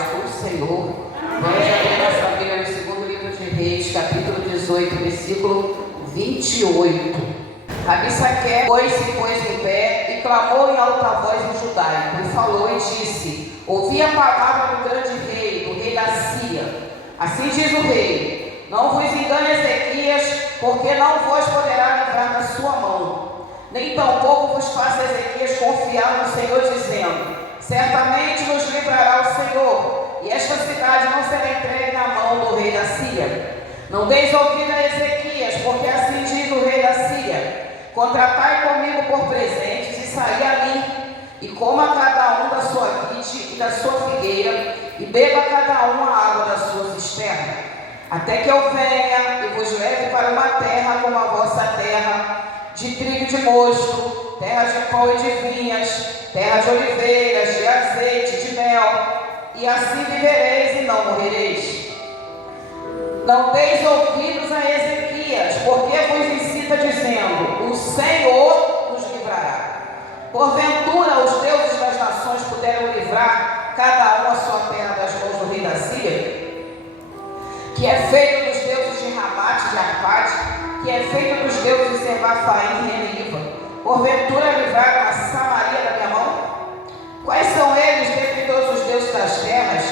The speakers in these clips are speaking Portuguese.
paz do Senhor. Vamos abrir nossa Bíblia no segundo livro de Reis, capítulo 18, versículo 28. Rabissaque se pôs em pé e clamou em alta voz no judaico, e falou e disse: ouvi a palavra do grande rei, do rei da Síria. Assim diz o rei: não vos engane, Ezequias, porque não vos poderá livrar da sua mão. Nem tampouco vos faça Ezequias confiar no Senhor, dizendo: certamente nos livrará o Senhor, e esta cidade não será entregue na mão do rei da Síria. Não deis ouvido a Ezequias, porque assim diz o rei da Síria: contratai comigo por presentes e saí a mim, e coma cada um da sua vide e da sua figueira, e beba cada um a água da sua cisterna, até que eu venha e vos leve para uma terra como a vossa terra, de trigo e de mosto, terra de pão e de vinhas, terra de oliveiras, de azeite, de mel, e assim vivereis e não morrereis. Não deis ouvidos a Ezequias, porque vos incita dizendo: o Senhor nos livrará. Porventura os deuses das nações puderam livrar cada um a sua terra das mãos do rei da Síria, que é feito dos deuses de Ramate e de Arpade, que é feito dos deuses de Sebafaim e Reniva. Porventura livraram a Samaria da minha mão? Quais são eles dentre todos os deuses das terras,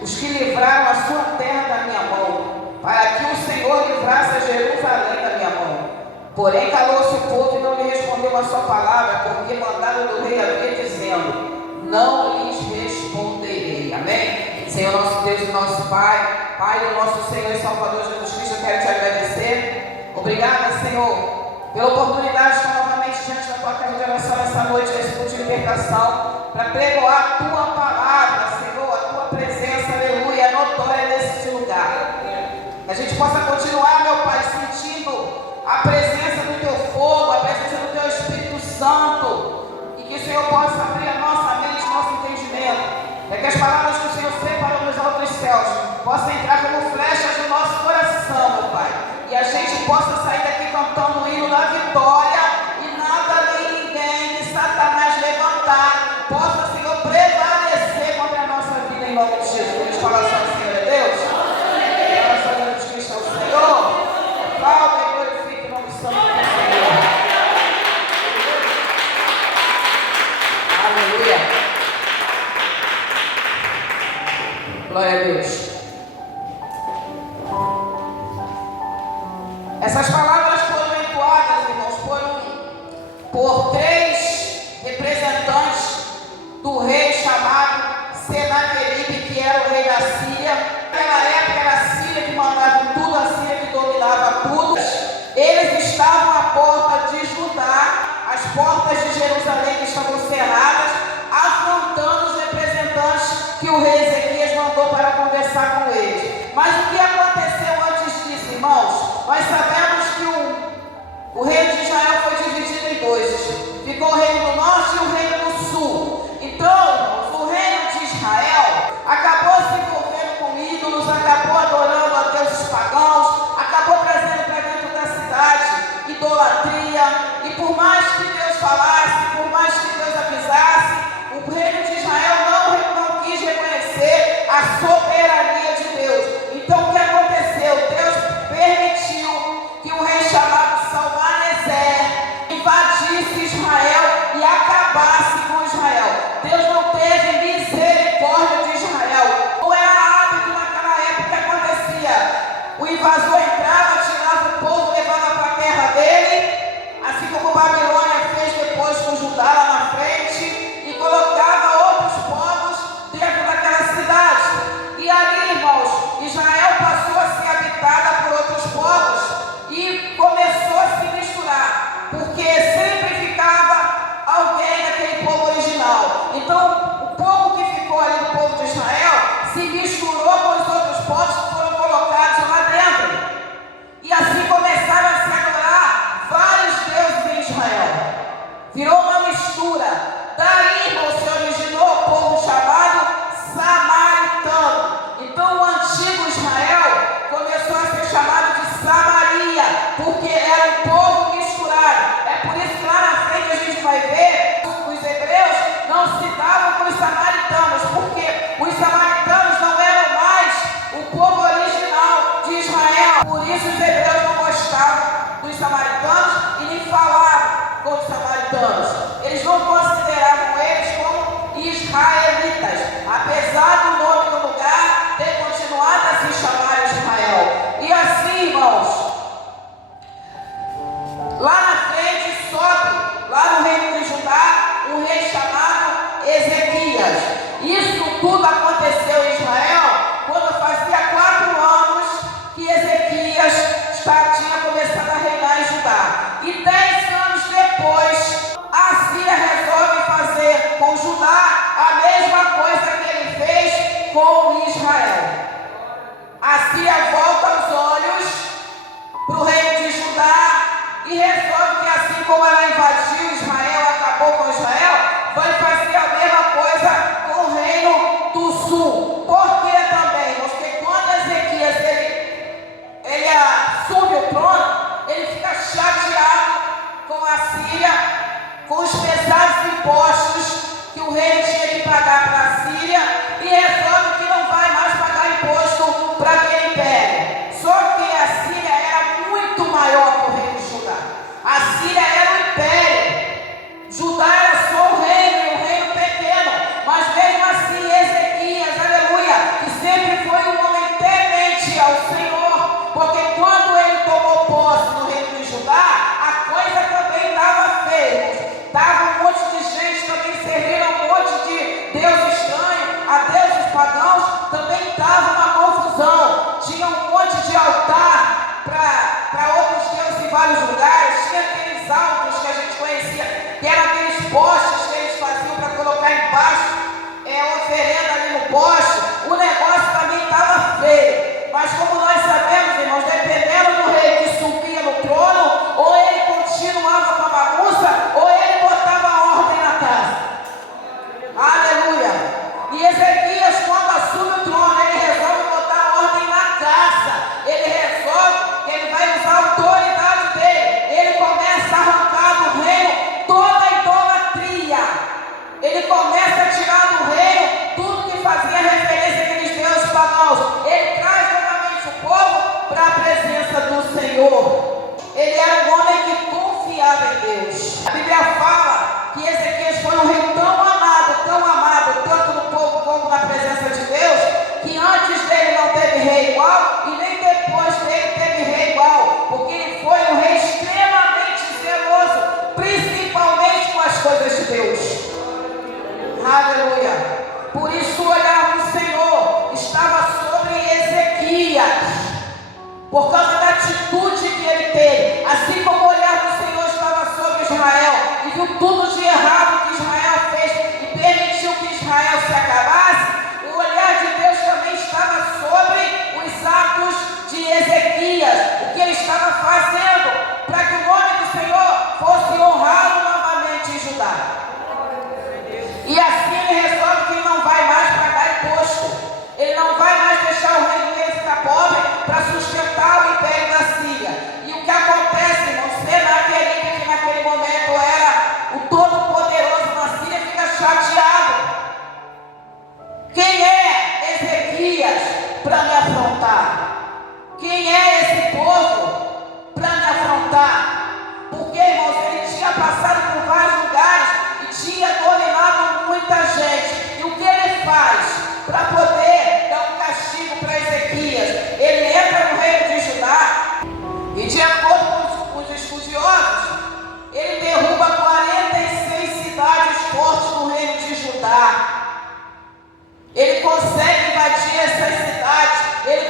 os que livraram a sua terra da minha mão, para que o Senhor livrasse a Jerusalém da minha mão? Porém calou-se o povo e não lhe respondeu a sua palavra, porque mandado do rei havia dizendo: não lhes responderei. Amém? Senhor nosso Deus e nosso Pai, Pai do nosso Senhor e Salvador Jesus Cristo, eu quero te agradecer. Obrigada, Senhor, pela oportunidade de estar novamente diante da tua casa de oração essa noite, nesse culto de libertação, para pregoar a tua palavra, Senhor, a tua presença, aleluia, notória nesse lugar. Que a gente possa continuar, meu Pai, sentindo a presença do teu fogo, a presença do teu Espírito Santo, e que o Senhor possa abrir a nossa mente, nosso entendimento, para que as palavras que o Senhor separou nos altos céus possam entrar como flechas no nosso coração, meu Pai, e a gente possa sair daqui cantando o hino da vitória, e nada nem ninguém que Satanás levantar possa, Senhor, prevalecer contra a nossa vida, em nome de Jesus. Fala só, Senhor, é Deus? Fala só, Jesus Cristo é o Senhor. Aplauda e glorifique o nome santo do Senhor. Aleluia. Glória a Deus. Essas palavras foram entoadas, irmãos, por três representantes do rei chamado Senaqueribe, que era o rei da Síria. Naquela época era a Síria que mandava tudo, a Síria que dominava tudo. Eles estavam à porta de Judá, as portas de Jerusalém que estavam cerradas, afrontando os representantes que o rei Ezequias mandou para conversar com eles. Mas o que aconteceu antes disso, irmãos? Nós sabemos que o reino de Israel foi dividido em dois. Ficou o reino do norte e o reino do sul. Então, irmãos, o reino de Israel acabou se envolvendo com ídolos, acabou adorando a deuses pagãos, acabou trazendo para dentro da cidade idolatria. E por mais que Deus falasse, por mais que Deus avisasse, o reino de Israel não quis reconhecer a soberania de Deus. Então o que aconteceu? Deus permitiu que um rei chamado Salmaneser invadisse Israel e acabasse com Israel. Deus não teve misericórdia de Israel. Não era hábito naquela época. O que acontecia? O invasor entrava, tirava o povo, levava para a terra dele, assim como Babilônia fez depois com Judá lá na frente, e colocava outros povos dentro daquela cidade. E dos samaritanos e nem falavam com os samaritanos. Eles não consideravam eles como israelitas, apesar do nome do lugar ter continuado a se chamar Israel. E assim, irmãos, lá na frente sobe, lá no reino de Judá, um rei chamado Ezequias. Isso tudo aconteceu em Israel quando fazia 4 anos que Ezequias tinha começado a reinar em Judá. E 10 anos depois, a Síria resolve fazer com Judá a mesma coisa que ele fez com Israel. A Síria volta os olhos para o reino de Judá e resolve que, assim como ela invadiu Israel, acabou com Israel, vai fazer a mesma coisa com o reino do sul. Por que também? Porque quando Ezequias ele assume o trono, ele fica chateado com a Síria, com os pesados impostos que o rei tinha que pagar para a Síria, e resolve que não vai mais pagar imposto para aquele império. Só que a Síria era muito maior que o reino de Judá. A Síria era o império, Judá era só o reino, e o reino pequeno. Mas mesmo assim, Ezequias, aleluia, que sempre foi um homem temente ao Senhor, porque quando ele tomou posse no reino de Judá, a coisa também estava feia. Estava um monte de gente também servindo a um monte de Deus estranho, a deuses pagãos, também estava uma confusão. Tinha um monte de altar para outros deuses em vários lugares. Tinha aqueles altos que a gente conhecia, que eram aqueles postes que eles faziam para colocar embaixo oferenda ali no poste. O negócio também estava feio. Mas como nós sabemos, irmãos, dependendo do rei que subia no trono, ou ele continuava com a bagunça, ou ele botava ordem na casa. Aleluia! E Ezequias, quando assume o trono, ele resolve botar ordem na casa. Ele resolve que ele vai usar a autoridade dele. Ele começa a arrancar do reino toda a idolatria. Ele começa a tirar do reino tudo que fazia referência àqueles deuses pagãos. Ele traz novamente o povo para a presença do Senhor. Ele era um homem que confiava em Deus. A Bíblia fala que Ezequias foi um rei tão amado, tanto no povo como na presença de Deus, que antes dele não teve rei igual e nem depois dele teve rei igual, porque ele foi um rei extremamente zeloso, principalmente com as coisas de Deus. Aleluia! Por isso o olhar do Senhor estava sobre Ezequias, por causa da atitude que ele teve. Assim como o olhar do Senhor estava sobre Israel e viu tudo de errado que Israel fez e permitiu que Israel se acabasse, o olhar de Deus também estava sobre os atos de Ezequias, o que ele estava fazendo para que o nome do Senhor fosse honrado novamente em Judá. E assim ele resolve que ele não vai mais pagar imposto. Ele não vai mais deixar o reino dele ficar pobre para sustentar o império da Síria. E o que acontece, irmão? Senaqueribe, que naquele momento era o todo-poderoso na Síria, fica chateado. Quem é Ezequias para me afrontar? Quem é esse povo para me afrontar? Porque, irmãos, ele tinha passado por vários lugares e tinha dominado muita gente. E o que ele faz para poder dar um castigo para Ezequias? Ele entra no reino de Judá e, de acordo com os estudiosos, ele derruba 46 cidades fortes no reino de Judá. Ele consegue invadir essas cidades, ele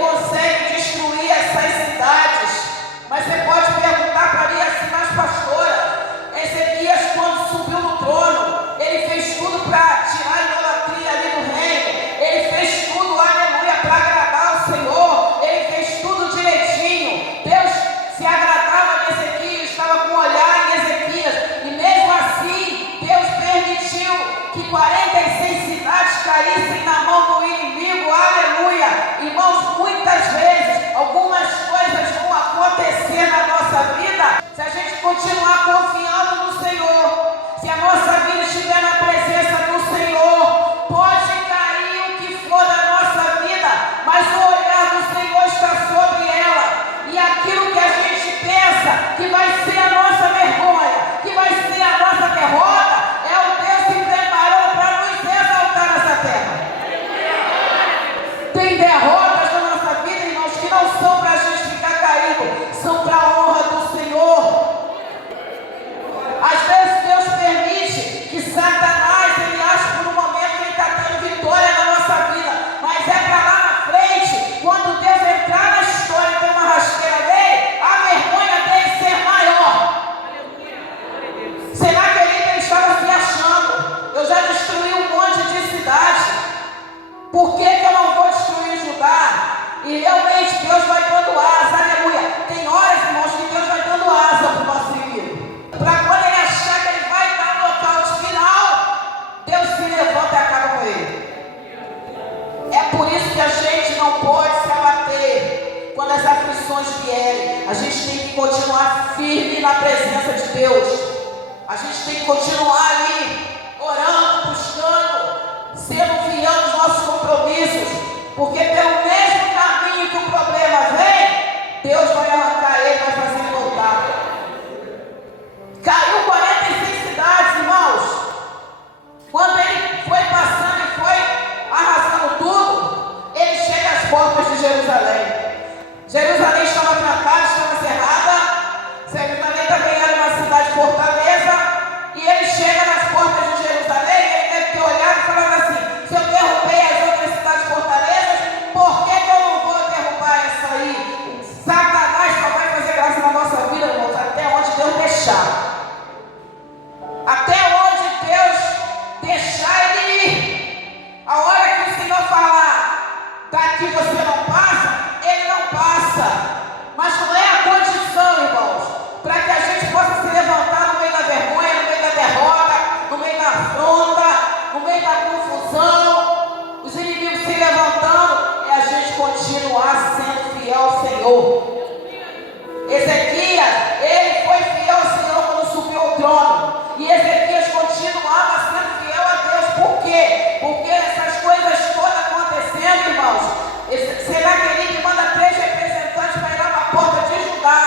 E realmente Deus vai dando asa, aleluia. Tem horas, irmãos, que Deus vai dando asa para o nosso inimigo. Para quando ele achar que ele vai dar um nocaute final, Deus se levanta e acaba com ele. É por isso que a gente não pode se abater quando as aflições vierem. A gente tem que continuar firme na presença de Deus. A gente tem que continuar ali, orando, buscando, sendo fiel aos nossos compromissos. Porque pelo mesmo caminho que o problema vem, Deus vai arrancar ele, vai fazer ele voltar. Caiu 46 cidades, irmãos. Quando ele foi passando e foi arrasando tudo, ele chega às portas de Jerusalém. Jerusalém estava trancada, estava cerrada. Jerusalém também era uma cidade fortaleza. E ele chega nas portas de Jerusalém. Ele deve ter olhado e falado assim: se eu derrubei as outras cidades fortalezas, por que eu não vou derrubar essa aí? Satanás só vai fazer graça na nossa vida, irmãos, até onde Deus deixar. Até onde Deus deixar ele ir. A hora que o Senhor falar, daqui você não passa, ele não passa. Mas não é a condição, irmãos, para que a gente possa se levantar no meio da vergonha, no meio da derrota, no meio da afronta, no meio da confusão, os inimigos se levantando, é a gente continuar sendo fiel ao Senhor. Ezequias, ele foi fiel ao Senhor quando subiu ao trono. E Ezequias continuava sendo fiel a Deus. Por quê? Porque essas coisas todas acontecendo, irmãos, Senaqueribe manda 3 representantes para ir lá na porta de Judá,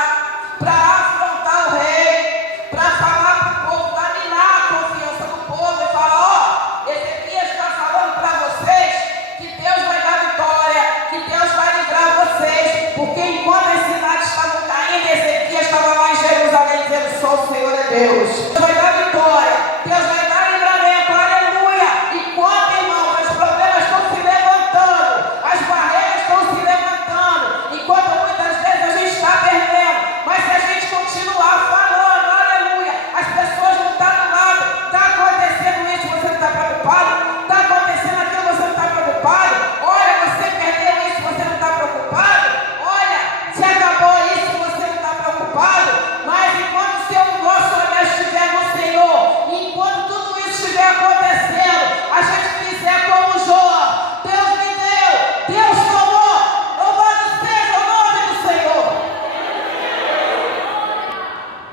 para afrontar o rei, para falar para o povo, para minar a confiança do povo e falar: ó, Ezequias está falando para vocês que Deus vai dar vitória, que Deus vai livrar vocês, porque enquanto as cidades estavam caindo, Ezequias estava lá em Jerusalém dizendo: só o Senhor é Deus. Deus vai dar vitória, Deus vai dar livramento, aleluia. Enquanto, irmãos, os problemas estão se levantando, as barreiras estão se levantando, enquanto muitas vezes a gente está perdendo, mas se a gente continuar falando, aleluia, as pessoas não estão do lado, está acontecendo isso, você não está preocupado, está acontecendo aquilo, você não está preocupado, olha, você perdeu isso, você não está preocupado, olha, se acabou isso, você não está preocupado. Mas enquanto o seu nosso olhar estiver no Senhor, enquanto tudo isso estiver acontecendo, a gente fizer como Jó: Deus me deu, Deus tomou, louvado seja o nome do Senhor.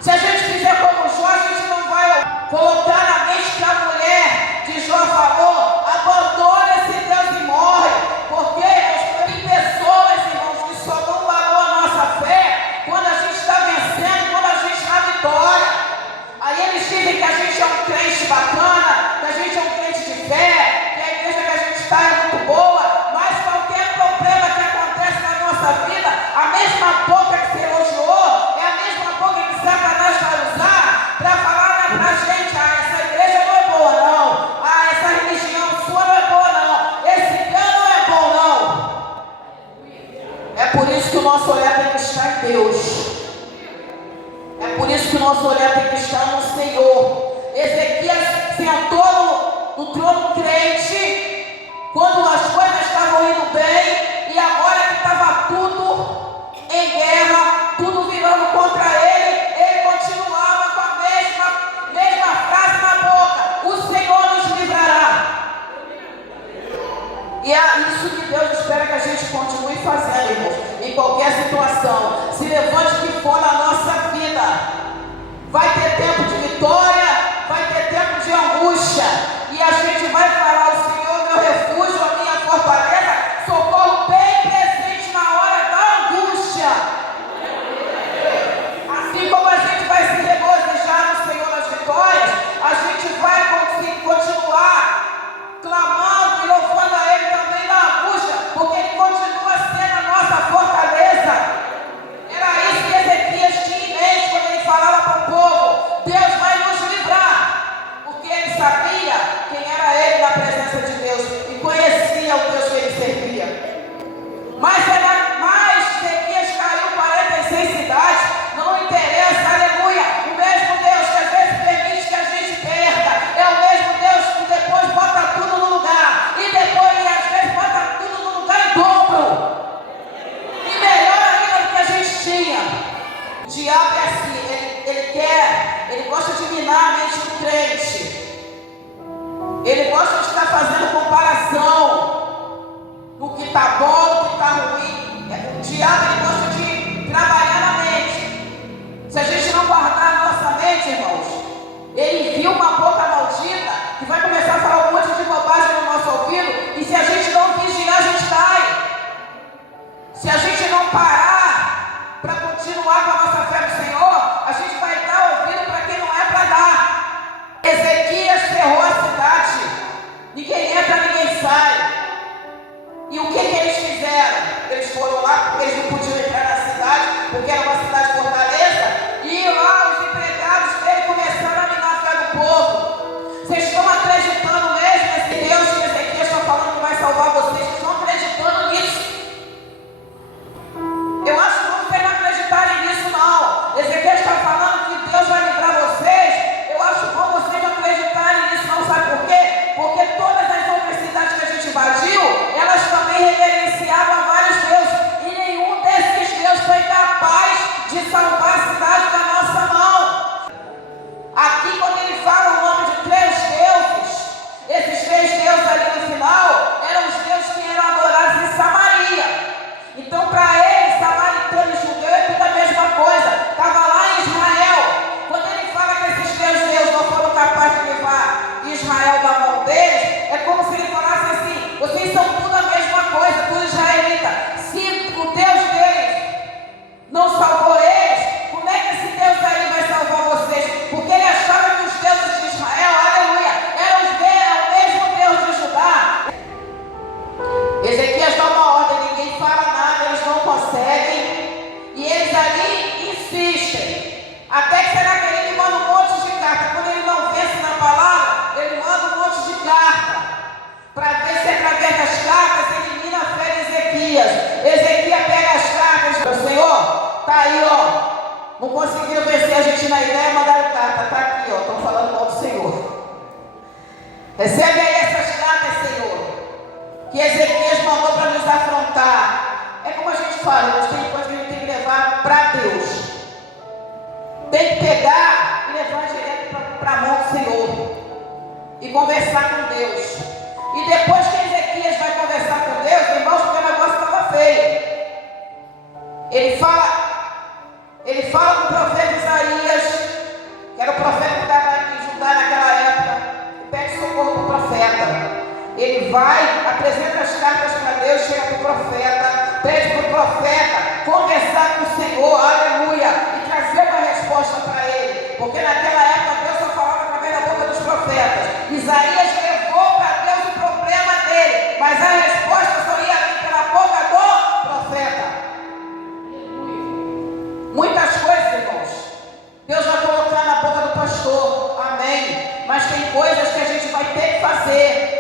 Se a gente fizer como Jó, a gente não vai colocar na mente que a mulher de Jó falou: abandona esse Deus e morre. Porque tem pessoas, irmãos, que só dão valor à nossa fé quando a gente está vencendo, quando a gente está na vitória. Aí eles dizem que a gente é um crente bacana, que a gente é um crente de fé, que a igreja que a gente está é muito boa, mas qualquer problema que acontece na nossa vida, a mesma boca que se elogiou é a mesma boca que Satanás vai usar para falar pra gente: ah, essa igreja não é boa não, ah, essa religião sua não é boa não, esse Deus não é bom não. É por isso que o nosso olhar tem que estar em Deus. É por isso que o nosso olhar tem que estar no Senhor. Ezequias sentou no trono crente quando as coisas estavam indo bem, e agora que estava tudo em guerra, tudo virando contra ele continuava com a mesma frase na boca: o Senhor nos livrará. E é isso que Deus espera que a gente continue fazendo, irmãos, em qualquer situação. Se levante o que for na nossa vida. Vai ter tempo de vitória, vai ter tempo de angústia, e a gente vai falar: o Senhor é meu refúgio, a minha diabo é assim, ele gosta de minar a mente do crente. Ele gosta de estar fazendo comparação no que está bom, no que está ruim. O diabo ele gosta de trabalhar na mente. Se a gente não guardar a nossa mente, irmãos, ele envia uma boca maldita que vai começar a falar um monte de bobagem no nosso ouvido. E se a gente não vigiar, a gente cai. Se a gente não parar para continuar com a nossa fé no Senhor, a gente vai dar ouvido para quem não é para dar. Ezequias ferrou a cidade. Ninguém entra, ninguém sai. E o que eles fizeram? Eles foram lá, porque eles não podiam entrar na cidade, porque era uma cidade fortaleza. E lá os empregados dele começaram a minar a fé do povo. Vocês estão acreditando mesmo nesse Deus que Ezequias está falando que vai salvar vocês? Vocês estão acreditando nisso? Eu acho que vocês não acreditarem nisso, não. Ezequias está falando que Deus vai livrar vocês. Eu acho bom vocês não acreditarem nisso, não. Sabe por quê? Porque todas as outras cidades que a gente invadiu, elas também reverenciavam a vários deuses. E nenhum desses deuses foi capaz de salvar a cidade da nossa mão. Aqui, quando ele fala o nome de 3 deuses, esses 3 deuses ali no final, eram os deuses que eram adorados em Samaria. Então, para eles, samaritano e judeu é tudo a mesma coisa. Estava lá em Israel. Quando ele fala que esses 3 deuses não foram capazes de levar Israel da mão deles, é como se ele falasse assim: vocês são tudo a mesma coisa, tudo israelita. Se o Deus deles não salvou eles, como é que esse Deus aí vai salvar vocês? Porque ele achava que os deuses de Israel, aleluia, eram o mesmo Deus de Judá. Ezequias dá uma ordem, ninguém fala nada, eles não conseguem. E eles ali insistem. Até que será que ele manda um monte de carta? Quando ele não vence na palavra, ele manda um monte de carta. Para ver se através das cartas elimina a fé de Ezequias. Ezequias pega as cartas e fala: Senhor, tá aí, ó. Não conseguiram vencer a gente na ideia, mandaram carta. Tá aqui, ó. Estão falando mal do Senhor. Recebe aí essas cartas, Senhor, que Ezequias mandou para nos afrontar. É como a gente fala, nós tem coisas que a gente tem que levar para Deus. Tem que pegar e levar direto para a mão do Senhor e conversar com Deus. E depois que Ezequias vai conversar com Deus, irmãos, porque o negócio estava feio. Ele fala com o profeta Isaías, que era o profeta que estava em Judá naquela época, e pede socorro para o profeta. Ele vai, apresenta as cartas para Deus, chega para o profeta, pede para o profeta conversar com o Senhor, aleluia, e trazer uma resposta para ele. Porque naquela época Deus só falava através da boca dos profetas. Isaías levou para Deus o problema dele, mas a resposta só ia vir pela boca do profeta. Muitas coisas, irmãos, Deus vai colocar na boca do pastor, amém. Mas tem coisas que a gente vai ter que fazer.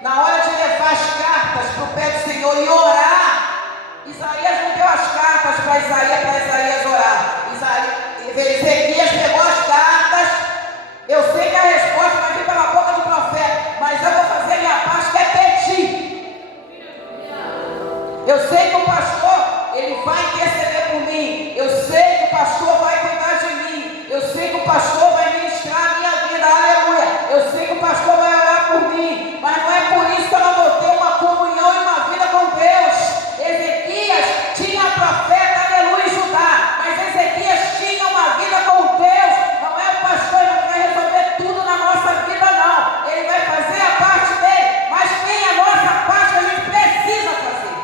Na hora de levar as cartas para o pé do Senhor e orar, Isaías não deu as cartas para Isaías orar. Ezequias pegou as cartas. Eu sei que a resposta vai vir pela boca do profeta, mas eu vou fazer a minha parte, que é pedir. Eu sei que o pastor, ele vai interceder por mim. Eu sei que o pastor vai cuidar de mim. Eu sei que o pastor vai ministrar a minha vida, aleluia. Eu sei que o pastor vai orar por mim, mas não é por isso que eu não vou ter uma comunhão e uma vida com Deus. Ezequias tinha profeta, aleluia, em Judá, mas Ezequias tinha uma vida com Deus. Não é o pastor que vai resolver tudo na nossa vida, não. Ele vai fazer a parte dele, mas tem a nossa parte que a gente precisa fazer.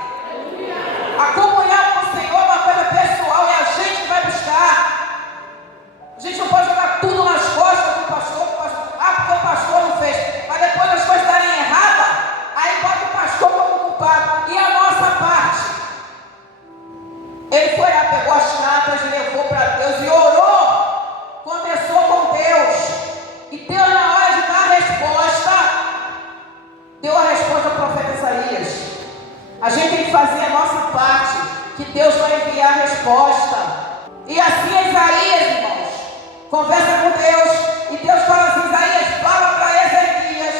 A comunhão com o Senhor é uma coisa pessoal, é a gente que vai buscar. A gente não pode jogar tudo nas costas do pastor, porque o pastor não fez. Mas depois as coisas estarem erradas, aí bota o pastor como culpado. E a nossa parte? Ele foi lá, pegou as cartas e levou para Deus e orou. Conversou com Deus. E Deus, na hora de dar a resposta, deu a resposta ao profeta Isaías. A gente tem que fazer a nossa parte, que Deus vai enviar a resposta. E assim Isaías, irmãos, conversa com Deus, e Deus fala assim: Isaías, fala para Ezequias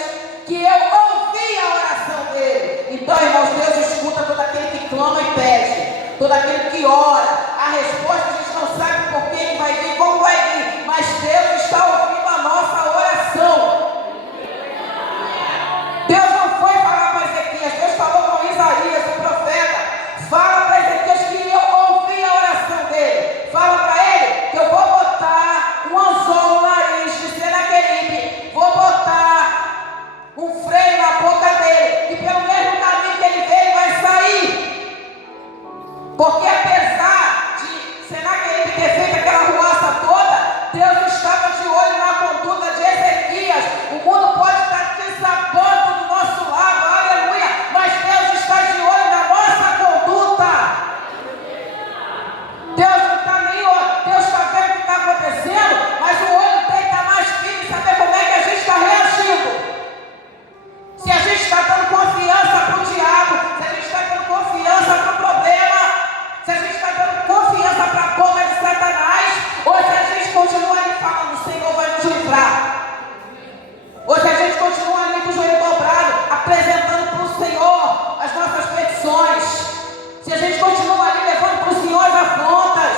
que eu ouvi a oração dele. Então, irmãos, Deus escuta todo aquele que clama e pede, todo aquele que ora. A resposta a gente não sabe por que vai vir, como vai vir, mas Deus está ouvindo a nossa oração. Deus não foi falar para Ezequias, Deus falou com Isaías, o profeta. Fala para Ezequias que eu ouvi a oração dele. Fala para ele que eu vou botar um anzol no nariz de Senaqueribe, vou botar um freio na boca dele, e pelo mesmo caminho que ele veio, ele vai sair. Porque apesar de Senaqueribe ter feito aquela ruaça toda, Deus estava de olho na conduta de Ezequias. O mundo pode estar desabando do nosso lado, aleluia, mas Deus está de olho na nossa conduta. Deus não está nem olhando, Deus está vendo o que está acontecendo, mas o olho dele está mais firme, saber como é que a gente está reagindo. Se a gente está dando confiança para o diabo, se a gente está dando confiança para o problema, se a gente está dando confiança para a boca de Satanás, ou se a gente continua ali falando, o Senhor vai nos livrar. Ou se a gente continua ali com o joelho dobrado, apresentando para o Senhor as nossas petições. Se a gente continua ali levando para o Senhor as afrontas.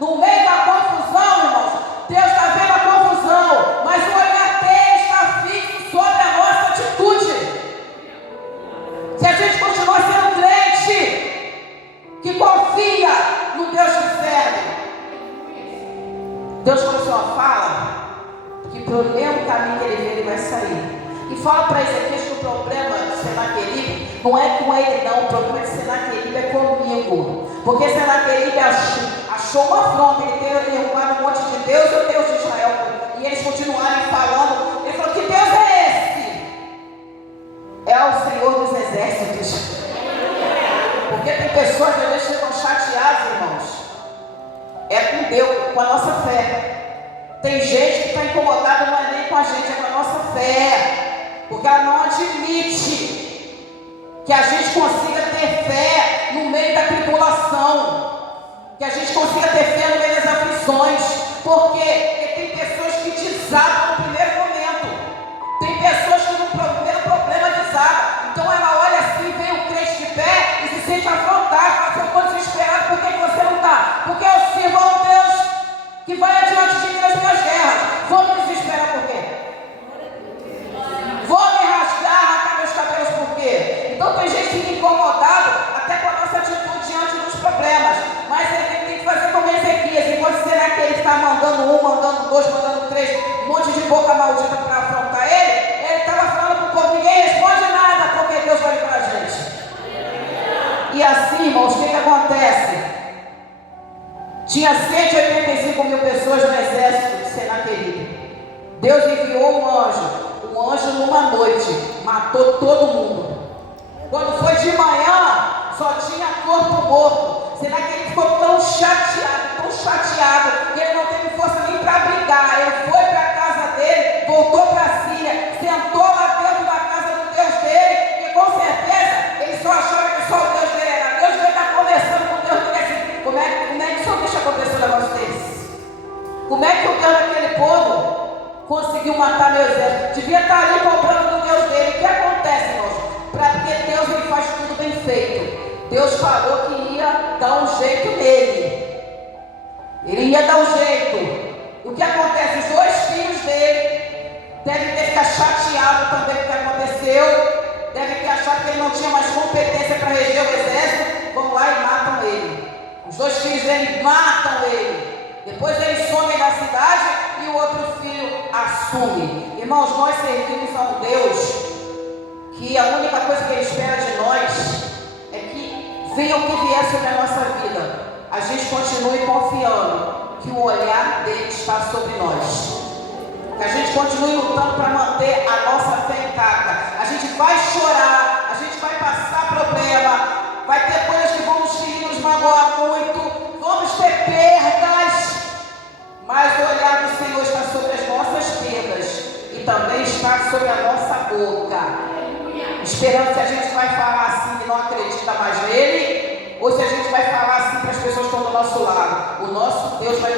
No meio da confusão, irmãos, Deus está vendo a confusão, mas o olhar dele está fixo sobre a nossa atitude. Se a gente continua sendo crente, que confia no Deus que serve, Deus começou a falar que pelo mesmo caminho que ele veio, ele vai sair. E fala para Ezequias que o problema de Senaqueribe não é com ele não, o problema de Senaqueribe é comigo. Porque Senaqueribe achou uma afronta, ele teve derrubado um monte de Deus, o Deus de Israel, e eles continuaram falando. Ele falou, que Deus é esse? É o Senhor dos Exércitos. Porque tem pessoas que às vezes ficam chateadas, irmãos, é com Deus, com a nossa fé. Tem gente que está incomodada, não é nem com a gente, é com a nossa fé, porque ela não admite que a gente consiga ter fé no meio da tribulação, que a gente consiga ter fé no meio das aflições. Por quê? Porque tem pessoas que desabam no primeiro momento, tem pessoas que no primeiro problema desabam. Então ela olha assim, vem o crente de pé e se sente afrontada, fala assim, eu estou desesperado, por que você não está? Porque eu sirvo a um Deus que vai adiante de mim nas minhas guerras. Vou me desesperar por quê? Vou me arrastar meus cabelos por quê? Então tem gente que fica incomodado até com a nossa atitude diante dos problemas. Mas ele tem que fazer como Ezequias. Enquanto será que ele está mandando um, mandando dois, mandando três, um monte de boca maldita para afrontar ele? Ele estava falando para o povo, ninguém responde nada, porque Deus vai livrar a gente. E assim, irmãos, o que acontece? Tinha 185 mil pessoas no exército de Senaqueribe. Deus enviou um anjo numa noite, matou todo mundo. Quando foi de manhã, só tinha corpo morto. Senaqueribe ficou tão chateado, que ele não teve força nem para brigar. Ele foi para a casa dele, voltou para a Síria, sentou lá dentro da casa do Deus dele, e com certeza ele só achava que só o Deus dele era Deus. Ele está conversando com o Deus dele assim, como é que só deixa acontecer um negócio desse? Como é que o Deus daquele povo conseguiu matar meu exército? Devia estar ali comprando do Deus dele. O que acontece, irmãos? Porque Deus ele faz tudo bem feito. Deus falou que ia dar um jeito nele. Ele ia dar um jeito. O que acontece? Os dois filhos dele devem ter ficado chateados também com o que aconteceu. Devem ter achado que ele não tinha mais competência para reger o exército. Vão lá e matam ele. Os dois filhos dele matam ele. Depois eles somem da cidade e o outro filho assume. Irmãos, nós servimos a um Deus que a única coisa que ele espera de nós é que venha o que vier sobre a nossa vida, a gente continue confiando que o olhar dele está sobre nós. Que a gente continue lutando para manter a nossa fé intacta. A gente vai chorar, a gente vai passar problema, vai ter coisas que vão nos ferir, nos magoar muito, vamos ter perdas, mas o olhar do Senhor está sobre as nossas perdas e também está sobre a nossa boca. Esperando se a gente vai falar assim e não acredita mais nele, ou se a gente vai falar assim para as pessoas que estão do nosso lado. O nosso Deus vai